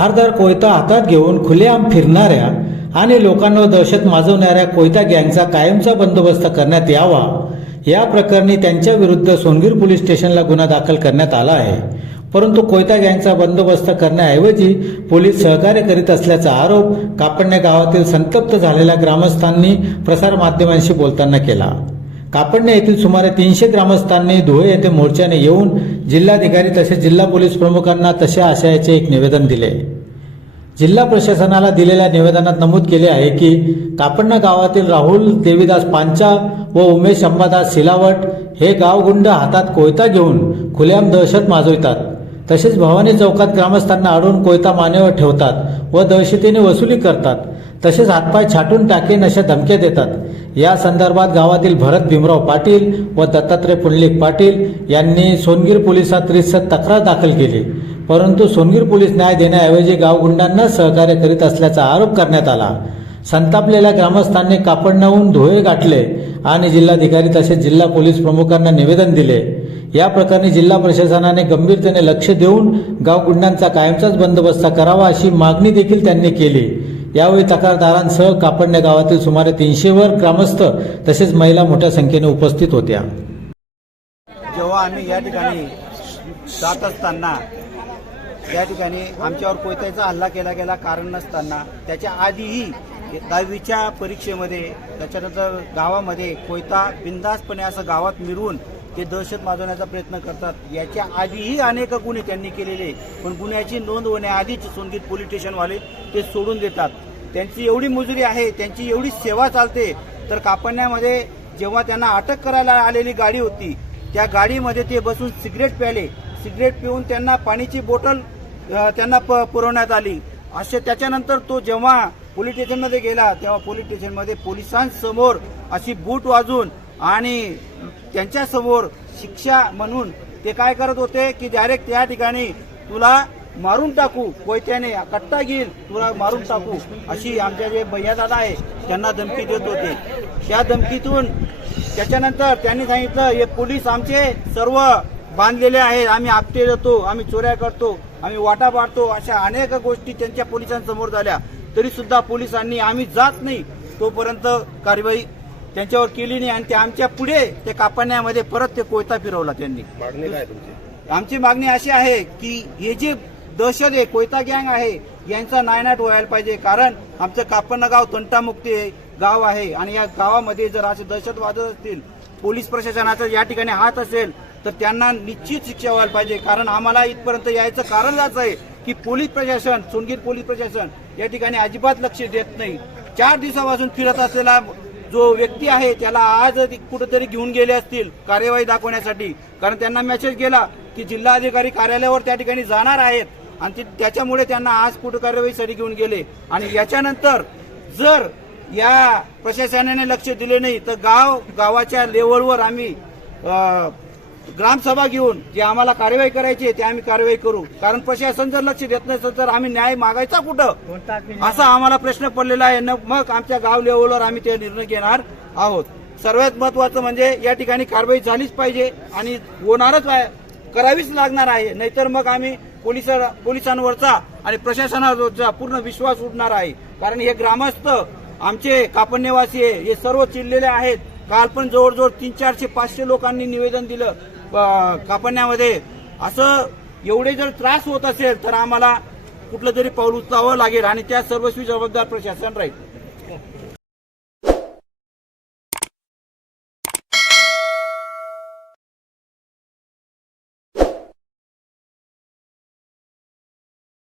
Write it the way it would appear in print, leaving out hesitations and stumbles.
धारदार कोयता हातात घेऊन खुलेआम फिरणाऱ्या आणि लोकांवर दहशत माजवणाऱ्या कोयता गँगचा कायमचा बंदोबस्त करण्यात यावा या प्रकरणी त्यांच्या विरुद्ध सोनगीर पोलीस स्टेशनला गुन्हा दाखल करण्यात आला आहे। परंतु कोयता गँगचा बंदोबस्त करण्याऐवजी पोलीस सहकार्य करीत असल्याचा आरोप कापडणे गावातील संतप्त झालेल्या ग्रामस्थांनी प्रसारमाध्यमांशी बोलताना केला। कापडणे येथील सुमारे 300 ग्रामस्थांनी धुळे येथे मोर्चाने येऊन जिल्हाधिकारी तसेच जिल्हा पोलीस प्रमुखांना तशा आशयाचे एक निवेदन दिले। जिल्हा प्रशासनाला दिलेल्या निवेदनात नमूद केले आहे की कापडणे गावातील राहुल देवीदास पांचा व उमेश अंबादास सिलावट हे गावगुंड हातात कोयता घेऊन खुलेआम दहशत माजवितात। तसेच भवानी चौकात ग्रामस्थांना अडवून कोयता मानेवर ठेवतात व दहशतीने वसुली करतात। तसेच हातपाय छाटून टाकेन अशा धमक्या देतात। या संदर्भात गावातील भरत भीमराव पाटील व दत्तात्रय पुंडलिक पाटील यांनी सोनगीर पोलिसात रितसर तक्रार दाखल केली। परंतु सोनगीर पोलीस न्याय देण्याऐवजी गावगुंडांना सहकार्य करीत असल्याचा आरोप करण्यात आला। संतापलेल्या ग्रामस्थांनी कापडण्याहून धुळे गाठले आणि जिल्हाधिकारी तसेच जिल्हा पोलीस प्रमुखांना निवेदन दिले। या प्रकरणी जिल्हा प्रशासनाने गंभीरतेने लक्ष देऊन गावगुंडांचा कायमचाच बंदोबस्त करावा अशी मागणी देखील त्यांनी केली। यावेळी तक्रारदारांसह कापडणे गावातील सुमारे 300 वर ग्रामस्थ तसेच महिला मोठ्या संख्येने उपस्थित होत्या। जेव्हा आम्ही या ठिकाणी जात असताना या ठिकाणी आमच्यावर कोयत्याचा हल्ला केला गेला कारण नसताना त्याच्या आधीही 10वीच्या परीक्षेमध्ये त्याच्यानंतर गावामध्ये कोयता बिंदासपणे असं गावात मिरवून ते दहशत माजवण्याचा प्रयत्न करतात। याच्या आधीही अनेक गुन्हे त्यांनी केलेले, पण गुन्ह्याची नोंद होण्याआधीच सोनगीर पोलीस स्टेशनवाले ते सोडून देतात। त्यांची एवढी मजुरी आहे, त्यांची एवढी सेवा चालते, तर कापडण्यामध्ये जेव्हा त्यांना अटक करायला आलेली गाडी होती त्या गाडीमध्ये ते बसून सिगरेट प्याले। सिगरेट पिऊन त्यांना पाण्याची बॉटल त्यांना पुरवण्यात आली। असे त्याच्यानंतर तो जेव्हा पोलीस स्टेशनमध्ये गेला तेव्हा पोलीस स्टेशनमध्ये पोलिसांसमोर अशी बूट वाजून आणि त्यांच्या समोर शिक्षा म्हणून ते काय करत होते की डायरेक्ट त्या ठिकाणी तुला मारून टाकू, कोयत्याने कट्टा घेईल, तुला मारून टाकू अशी आमच्या जे भैयादादा आहे त्यांना धमकी देत होते। त्या धमकीतून त्याच्यानंतर त्यांनी सांगितलं हे पोलीस आमचे सर्व बांधलेले आहेत, आम्ही आपटे देतो, आम्ही चोऱ्या करतो, आम्ही वाटा पाडतो, अशा अनेक गोष्टी त्यांच्या पोलिसांसमोर झाल्या। तरी सुद्धा पोलिसांनी आम्ही जात नाही तोपर्यंत कारवाई त्यांच्यावर केली नाही आणि ते आमच्या पुढे ते कापडण्यामध्ये परत ते कोयता फिरवला त्यांनी। मागणी काय तुमची? आमची मागणी अशी आहे की हे जे दहशत आहे, कोयता गँग आहे, यांचा नायनाट व्हायला पाहिजे। कारण आमचं कापडणं गाव तंटामुक्ती गाव आहे आणि या गावामध्ये जर असे दहशतवाद असतील, पोलीस प्रशासनाचा या ठिकाणी हात असेल तर त्यांना निश्चित शिक्षा व्हायला पाहिजे। कारण आम्हाला इथपर्यंत यायचं कारण असं आहे की पोलीस प्रशासन, सोनगीर पोलीस प्रशासन या ठिकाणी अजिबात लक्ष देत नाही। 4 दिवसापासून फिरत असलेला जो व्यक्ती आहे त्याला आज कुठेतरी घेऊन गेले असतील कार्यवाही दाखवण्यासाठी, कारण त्यांना मेसेज गेला की जिल्हाधिकारी कार्यालयावर त्या ठिकाणी जाणार आहेत आणि त्याच्यामुळे त्यांना आज कुठे कार्यवाहीसाठी घेऊन गेले। आणि याच्यानंतर जर या प्रशासनाने लक्ष दिले नाही तर गावाच्या लेवलवर आम्ही ग्रामसभा घेऊन जे आम्हाला कार्यवाही करायची आहे ते आम्ही कार्यवाही करू। कारण प्रशासन जर लक्ष देत नसेल तर आम्ही न्याय मागायचा कुठं असा आम्हाला प्रश्न पडलेला आहे। मग आमच्या गाव लेवलवर आम्ही ते निर्णय घेणार आहोत। सर्वात महत्वाचं म्हणजे या ठिकाणी कारवाई झालीच पाहिजे आणि होणारच करावीच लागणार आहे, नाहीतर मग आम्ही पोलिसांवरचा आणि प्रशासनावरचा पूर्ण विश्वास उडणार आहे। कारण हे ग्रामस्थ आमचे कापडनेवासी आहे, हे सर्व चिडलेले आहेत। काल पण जवळजवळ 300-400-500 लोकांनी निवेदन दिलं कापडण्यामध्ये। असं एवढे जर त्रास होत असेल तर आम्हाला कुठलं तरी पाऊल उचलावं लागेल आणि त्या सर्वस्वी जबाबदार प्रशासन राहील।